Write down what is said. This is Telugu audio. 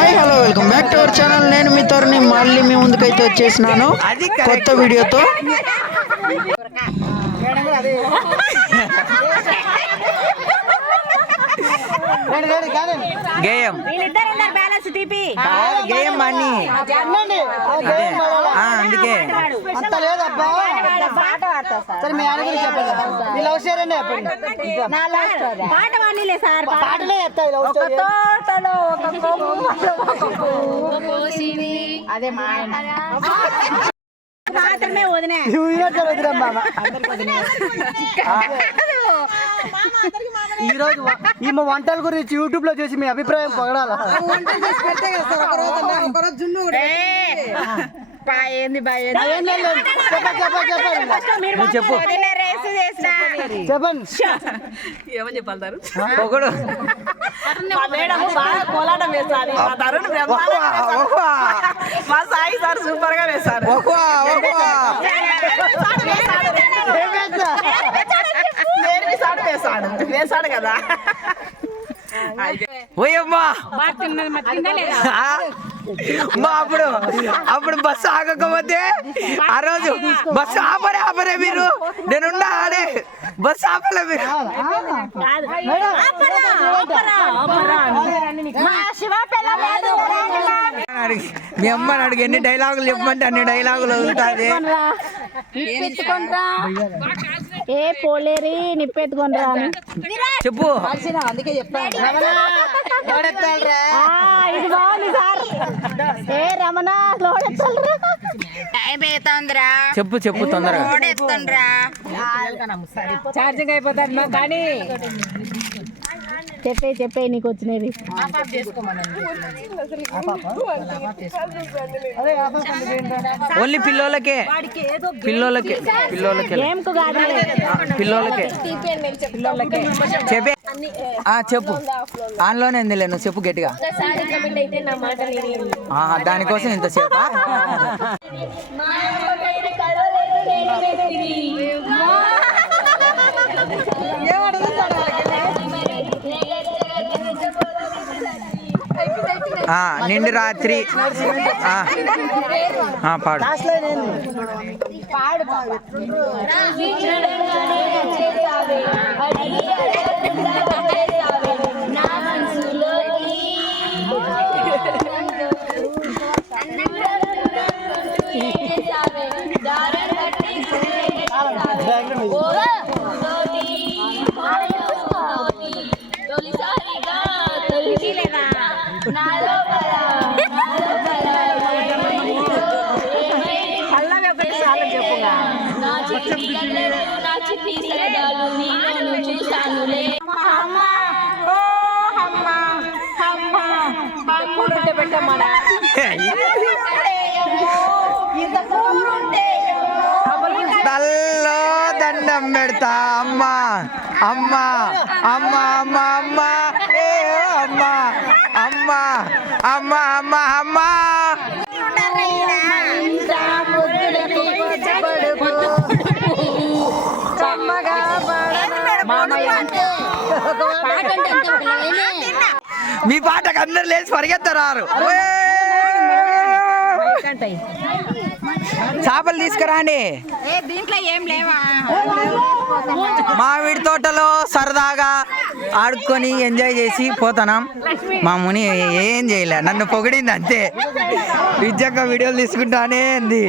Hi hello welcome back to our channel నేను మీ తరుణి మళ్ళీ మీ ముందుకైతే వచ్చేసినాను కొత్త వీడియోతో. గేయం. గేయం అందుకే. అంత లేదబ్బా. సార్. సరే. మీ ఆయన గురించి చెప్పండి మీ లవ్ స్టోరీ అండి చెప్పండి. నా లాస్ట్ పాట పాడలే సార్ పాటలే చెప్తాయి లవ్ ఒక స్టోరీ. తోటలో ఒక కొమ్మలో ఒక పువ్వు పూసింది. అదే మా ఆయన. మాత్రమే వదినే. నువ్వు ఈరోజు వదిలేం మామ. ఈ రోజు ఈమె వంటల గురించి యూట్యూబ్లో చూసి మీ అభిప్రాయం పొగడాలా? ఏంది బాయ్ ఏం లేదు, లేదు. చెప్పండి చెప్పండి చెప్పండి నువ్వు చెప్పు. చెప్పండి. మా మేడం బాగా కోలాటం వేస్తారు మా తరుణ్ బ్రహ్మాండంగా వేశారు. ఒహ్వా, మా సాయి సార్ సూపర్గా వేశారు ఒహ్వా, ఒహ్వా. వేసాడు కదా. ఓయమ్మా ఆ? మా అప్పుడు అప్పుడు బస్సు ఆగకపోతే ఆ రోజు బస్సు ఆపరే ఆపరే మీరు. నేనున్నా ఆడే బస్సు ఆపలే మీరు. అడిగి మీ అమ్మని అడిగి ఎన్ని డైలాగులు చెప్పమంటే అన్ని డైలాగులు వదులుతుంది. ఏ పోలేరి నిప్పెత్తుకుంటా అని చెప్పు. అందుకే ఇది బాగుంది సార్. ఏ రమణ అవుతుందిరా చెప్పు చెప్పు తొందరగా. లోడెత్తండ్రా. ఛార్జింగ్ అయిపోతాడు కానీ చెప్పే చెప్పే నీకు వచ్చినది ఓన్లీ పిల్లోలకే పిల్లోలకే పిల్లోలకే పిల్లోలకే చెప్పే. ఆ, చెప్పు. ఆన్లోనే ఉందిలే నువ్వు చెప్పు గట్టిగా. దానికోసం ఇంతసేపా ఆ, నిండు రాత్రి. పాడు. ఓ తల్లో దండం పెడతా అమ్మా అమ్మా అమ్మా అమ్మా అమ్మా. అమ్మా అమ్మా అమ్మా అమ్మా అమ్మా. మీ పాటకు అందరు లేచి పరిగెత్తరారు. చేపలు తీసుకురాండి. దీంట్లో ఏం లేవా? మామిడి తోటలో సరదాగా ఆడుకొని ఎంజాయ్ చేసి పోతున్నాం. మా ముని ఏం చేయలే నన్ను పొగిడింది అంతే. విద్యంగా వీడియోలు తీసుకుంటానే ఉంది.